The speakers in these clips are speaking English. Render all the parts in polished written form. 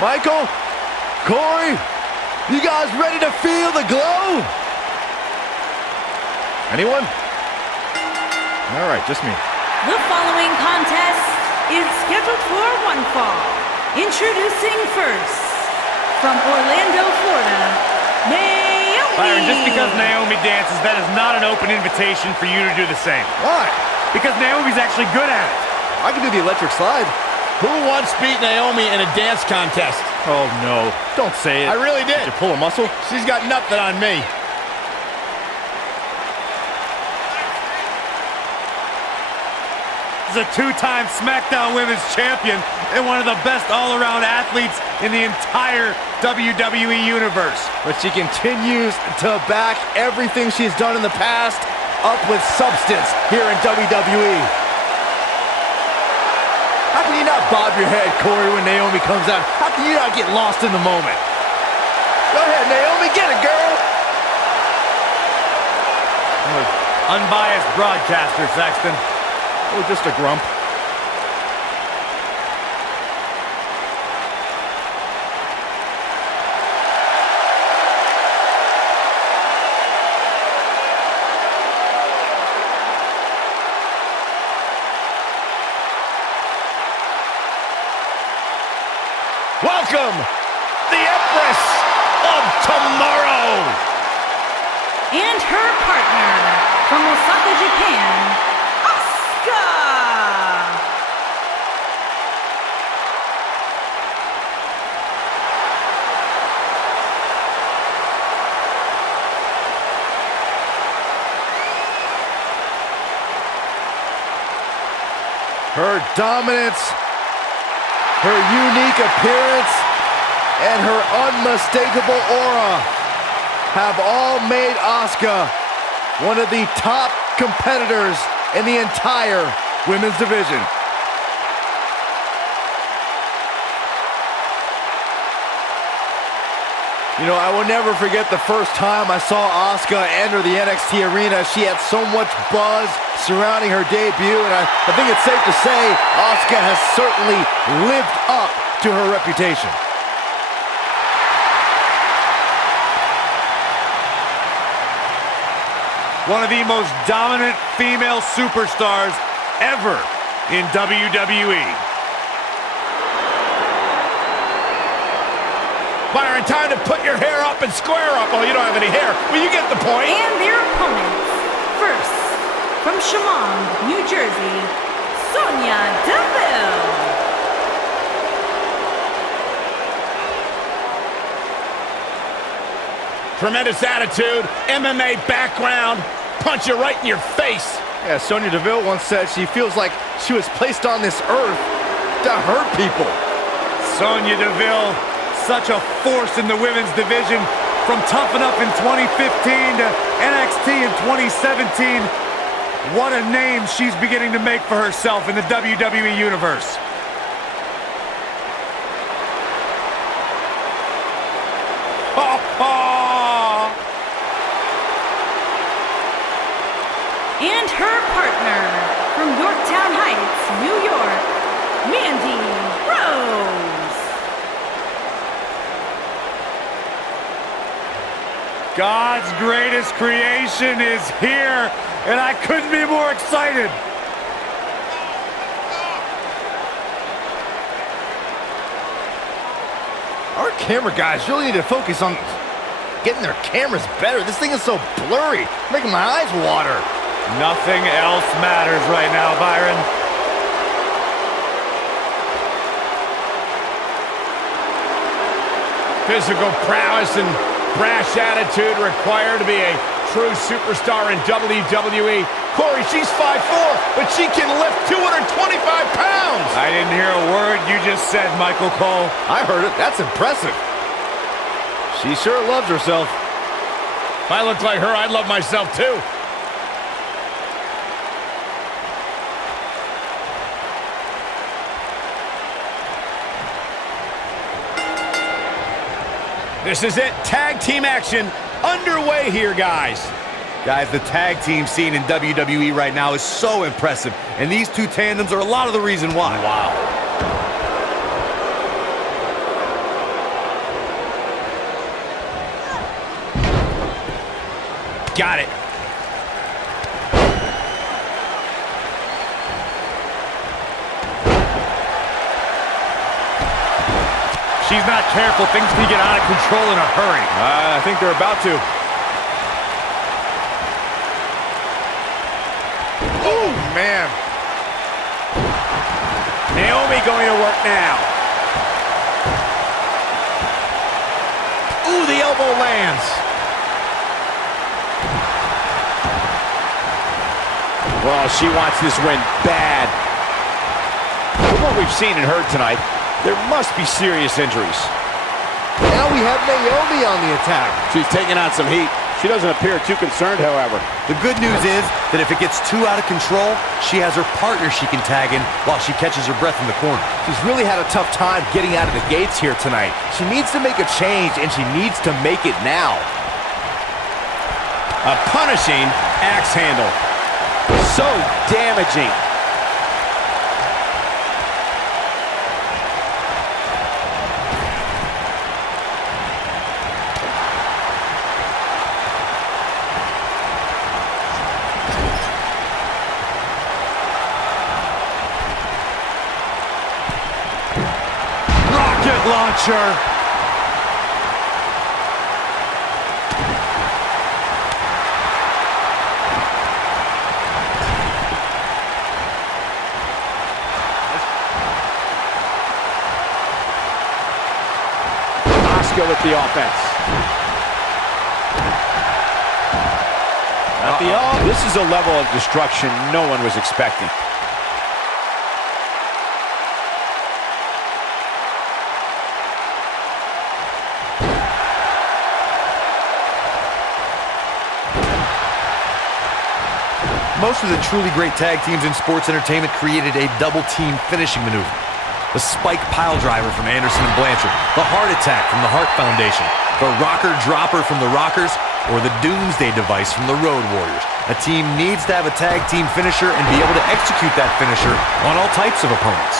Michael, Corey, you guys ready to feel the glow? Anyone? All right, just me. The following contest is scheduled for one fall. Introducing first, from Orlando, Florida, Naomi. Byron, just because Naomi dances, that is not an open invitation for you to do the same. Why? Because Naomi's actually good at it. I can do the electric slide. Who once beat Naomi in a dance contest? Oh, no. Don't say it. I really did. Did you pull a muscle? She's got nothing on me. She's a two-time SmackDown Women's Champion and one of the best all-around athletes in the entire WWE Universe. But she continues to back everything she's done in the past up with substance here in WWE. How can you not bob your head, Corey, when Naomi comes out? How can you not get lost in the moment? Go ahead, Naomi, get it, girl! Unbiased broadcaster, Sexton. Oh, just a grump. Welcome, the Empress of Tomorrow! And her partner, from Osaka, Japan, Asuka! Her dominance, her unique appearance, and her unmistakable aura have all made Asuka one of the top competitors in the entire women's division. You know, I will never forget the first time I saw Asuka enter the NXT arena. She had so much buzz surrounding her debut, and I think it's safe to say Asuka has certainly lived up to her reputation. One of the most dominant female superstars ever in WWE. Byron, time to put your hair up and square up. Oh, you don't have any hair. Well, you get the point. And their opponents, first, from Chemung, New Jersey, Sonya Deville. Tremendous attitude, MMA background, punch you right in your face. Yeah, Sonya Deville once said she feels like she was placed on this earth to hurt people. Sonya Deville, such a force in the women's division, from Tough Enough in 2015 to NXT in 2017. What a name she's beginning to make for herself in the WWE Universe. And her partner, from Yorktown Heights, New York, Mandy Rose. God's greatest creation is here, and I couldn't be more excited. Our camera guys really need to focus on getting their cameras better. This thing is so blurry, making my eyes water. Nothing else matters right now, Byron. Physical prowess and brash attitude required to be a true superstar in WWE. Corey, she's 5'4", but she can lift 225 pounds. I didn't hear a word you just said, Michael Cole. I heard it. That's impressive. She sure loves herself. If I looked like her, I'd love myself too. This is it. Tag team action underway here, guys. Guys, the tag team scene in WWE right now is so impressive, and these two tandems are a lot of the reason why. Wow. Got it. She's not careful. Things can get out of control in a hurry. I think they're about to. Oh, man. Naomi going to work now. Ooh, the elbow lands. Well, she wants this win bad. From what we've seen and heard tonight, there must be serious injuries. Now we have Naomi on the attack. She's taking on some heat. She doesn't appear too concerned, however. The good news is that if it gets too out of control, she has her partner she can tag in while she catches her breath in the corner. She's really had a tough time getting out of the gates here tonight. She needs to make a change, and she needs to make it now. A punishing axe handle. So damaging. Rocket launcher. Asuka with the offense. This is a level of destruction no one was expecting. Most of the truly great tag teams in sports entertainment created a double team finishing maneuver. The spike pile driver from Anderson and Blanchard, the heart attack from the Hart Foundation, the rocker dropper from the Rockers, or the Doomsday device from the Road Warriors. A team needs to have a tag team finisher and be able to execute that finisher on all types of opponents.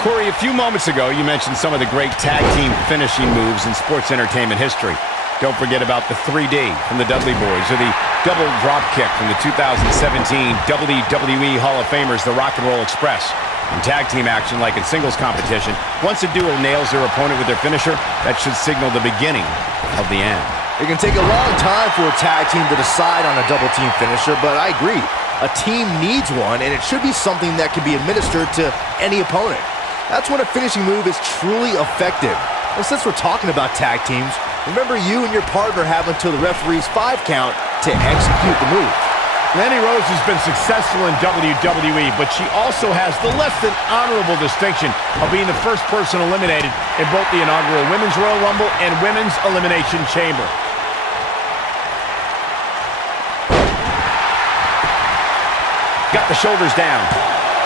Corey, a few moments ago, you mentioned some of the great tag team finishing moves in sports entertainment history. Don't forget about the 3D from the Dudley Boys, or the double drop kick from the 2017 WWE Hall of Famers, the Rock and Roll Express. In tag team action, like in singles competition, once a duo nails their opponent with their finisher, that should signal the beginning of the end. It can take a long time for a tag team to decide on a double team finisher, but I agree. A team needs one, and it should be something that can be administered to any opponent. That's when a finishing move is truly effective. And since we're talking about tag teams, remember you and your partner have until the referee's 5 count to execute the move. Mandy Rose has been successful in WWE, but she also has the less than honorable distinction of being the first person eliminated in both the inaugural Women's Royal Rumble and Women's Elimination Chamber. Got the shoulders down.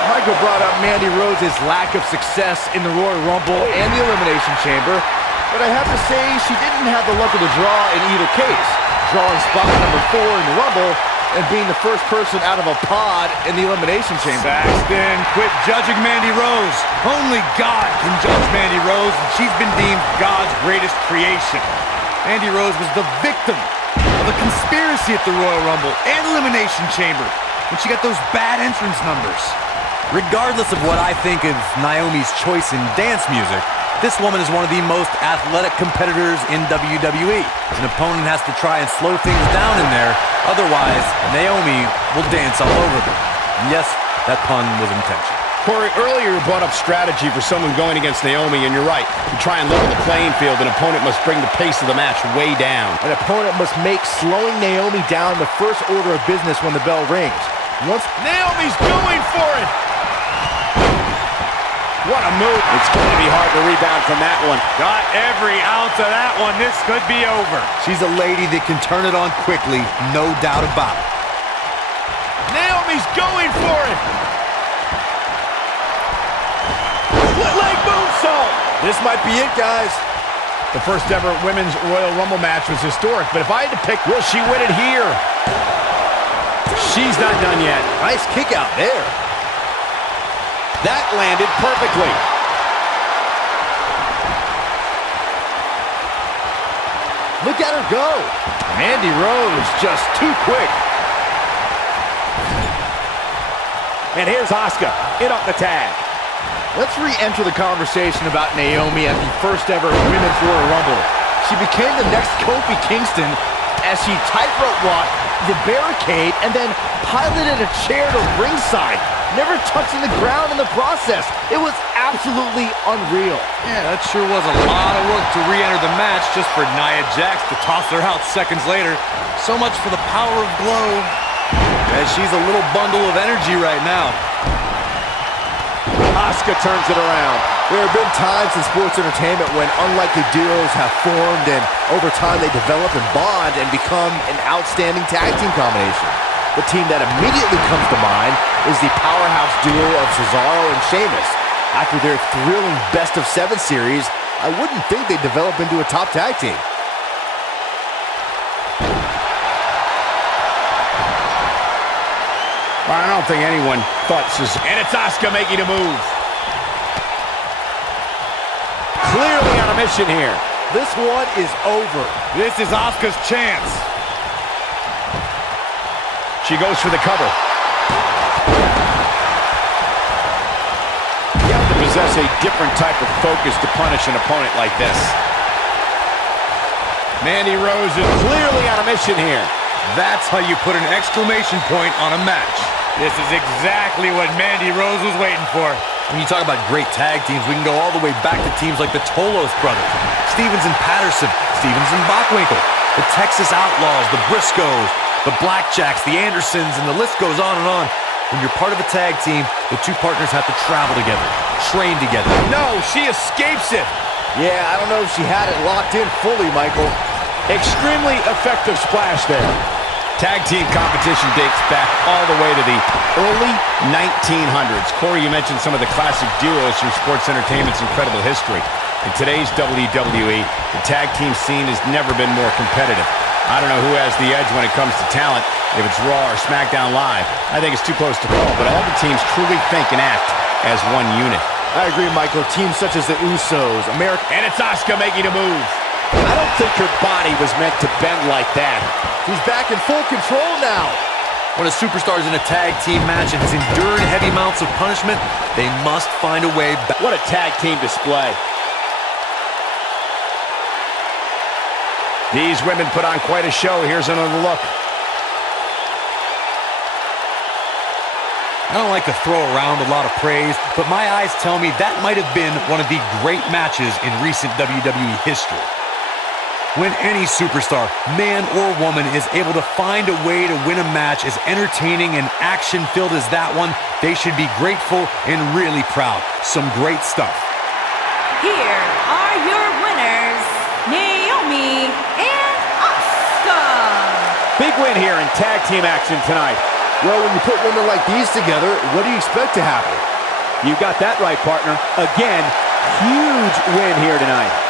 Michael brought up Mandy Rose's lack of success in the Royal Rumble and the Elimination Chamber, but I have to say she didn't have the luck of the draw in either case, drawing spot number 4 in the Rumble and being the first person out of a pod in the Elimination Chamber. Saxton, quit judging Mandy Rose. Only God can judge Mandy Rose, and she's been deemed God's greatest creation. Mandy Rose was the victim of a conspiracy at the Royal Rumble and Elimination Chamber when she got those bad entrance numbers. Regardless of what I think of Naomi's choice in dance music, this woman is one of the most athletic competitors in WWE. An opponent has to try and slow things down in there, otherwise Naomi will dance all over them. And yes, that pun was intentional. Corey, earlier you brought up strategy for someone going against Naomi, and you're right. To try and level the playing field, an opponent must bring the pace of the match way down. An opponent must make slowing Naomi down the first order of business when the bell rings. Once Naomi's going for it! What a move. It's going to be hard to rebound from that one. Got every ounce of that one. This could be over. She's a lady that can turn it on quickly, no doubt about it. Naomi's going for it! Split leg moonsault! This might be it, guys. The first ever Women's Royal Rumble match was historic, but if I had to pick, will she win it here? She's not done yet. Nice kick out there. That landed perfectly. Look at her go. Mandy Rose just too quick. And here's Asuka in on the tag. Let's re-enter the conversation about Naomi at the first ever Women's Royal Rumble. She became the next Kofi Kingston as she tightrope walked the barricade and then piloted a chair to ringside, never touching the ground in the process. It was absolutely unreal. Yeah, that sure was a lot of work to re-enter the match just for Nia Jax to toss her out seconds later. So much for the power of glow. As she's a little bundle of energy right now. Asuka turns it around. There have been times in sports entertainment when unlikely duos have formed and over time they develop and bond and become an outstanding tag team combination. The team that immediately comes to mind is the powerhouse duo of Cesaro and Sheamus. After their thrilling best-of-7 series, I wouldn't think they'd develop into a top tag team. Well, I don't think anyone thought and it's Asuka making a move. Clearly on a mission here. This one is over. This is Asuka's chance. She goes for the cover. You have to possess a different type of focus to punish an opponent like this. Mandy Rose is clearly on a mission here. That's how you put an exclamation point on a match. This is exactly what Mandy Rose was waiting for. When you talk about great tag teams, we can go all the way back to teams like the Tolos brothers, Stevens and Patterson, Stevens and Bockwinkel, the Texas Outlaws, the Briscoes, the Blackjacks, the Andersons, and the list goes on and on. When you're part of a tag team, the two partners have to travel together, train together. No, she escapes it. Yeah, I don't know if she had it locked in fully, Michael. Extremely effective splash there. Tag team competition dates back all the way to the early 1900s. Corey, you mentioned some of the classic duos from sports entertainment's incredible history. In today's WWE, the tag team scene has never been more competitive. I don't know who has the edge when it comes to talent, if it's Raw or SmackDown Live. I think it's too close to call, but all the teams truly think and act as one unit. I agree, Michael. Teams such as the Usos, And it's Asuka making a move. I don't think her body was meant to bend like that. He's back in full control now. When a superstar is in a tag team match and has endured heavy amounts of punishment, they must find a way back. What a tag team display. These women put on quite a show. Here's another look. I don't like to throw around a lot of praise, but my eyes tell me that might have been one of the great matches in recent WWE history. When any superstar, man or woman, is able to find a way to win a match as entertaining and action-filled as that one, they should be grateful and really proud. Some great stuff. Here are your winners, Naomi and Asuka. Big win here in tag team action tonight. Well, when you put women like these together, what do you expect to happen? You got that right, partner. Again, huge win here tonight.